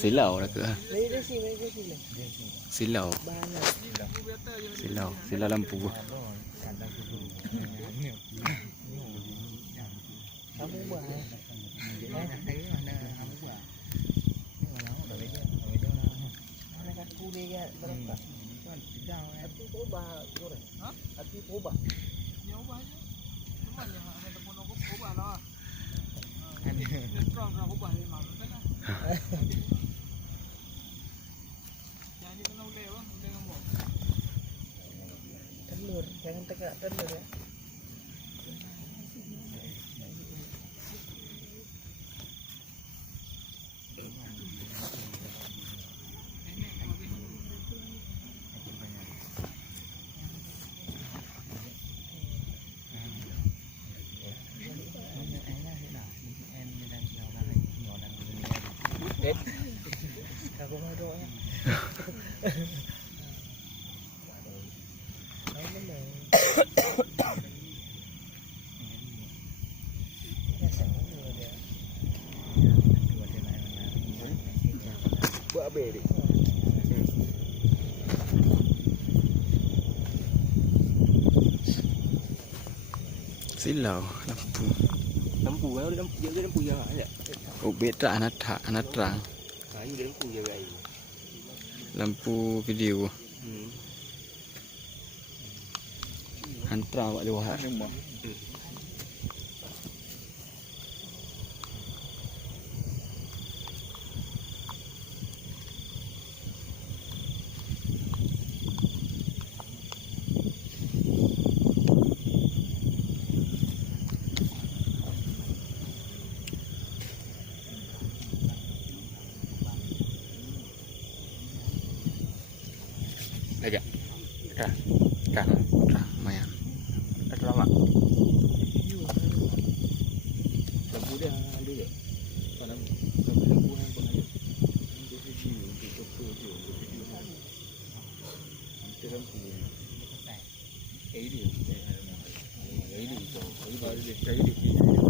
Silau dah ke? Mereka sila. Silau. Bahan Silau lampu. kamu buat. Anak aku ni kan berapa? Hati ubah goreng. Hah? Hati ubah. Ya ubah aja. Cuma yang ada telepon aku ubah lah. Strong ubah ni maksudnya lah. Jadi kena uleh bang, uleh kamu. Telur, jangan tegak telur ya. Aku mau doa. Buat apa ni? Silau lampu. Lampu kan dia lampu ya ada. Oh beda anak terang. Kayu dia lampu ya guys. Lampu video. Hantra awak luar. Lagi. Kah. Terang lumayan. Ada lama. Lampu dia ada je. Pada lampu yang pun ada. Untuk video, untuk foto tu, untuk video. Nanti lampu. LED. LED tu. LED baru dia.